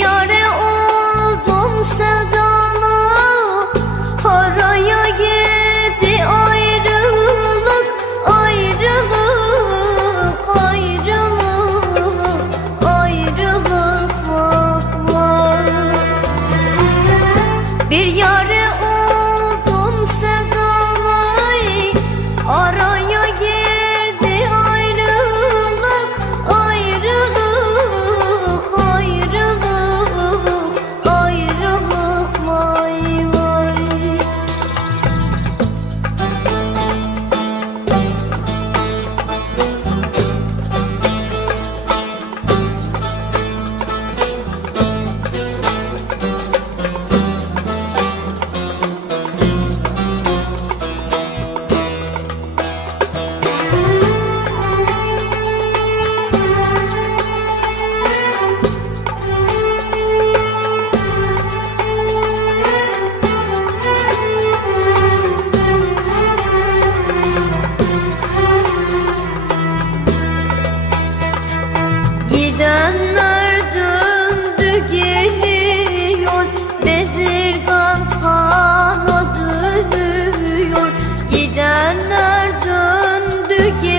interior. Gidenler döndü geliyor. Bezirgan Han'a dönüyor. Gidenler döndü geliyor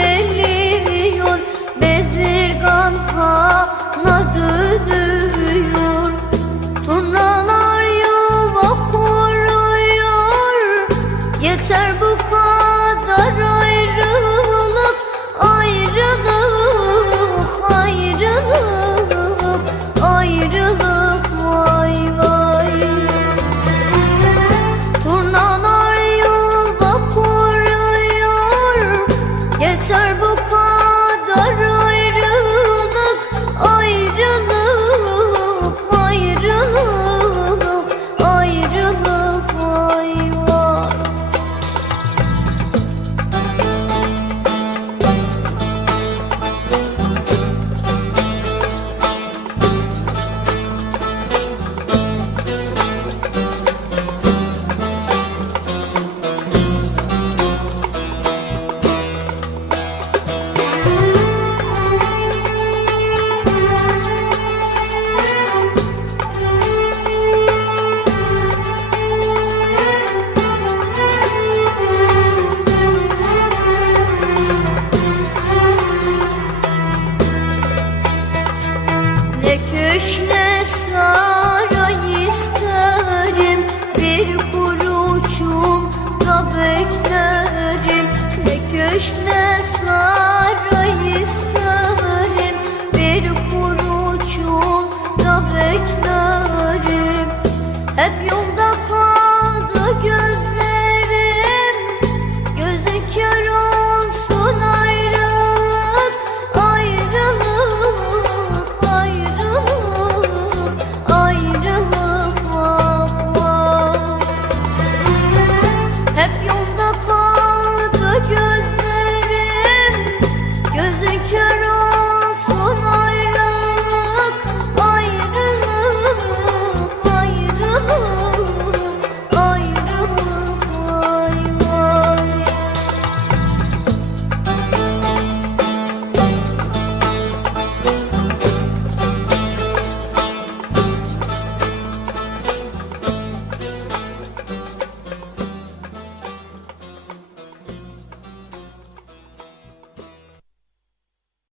Köşne saray isterim Bir kuruçum da beklerim. Ne köşne saray isterim Bir kuruçum da beklerim. Hep yolda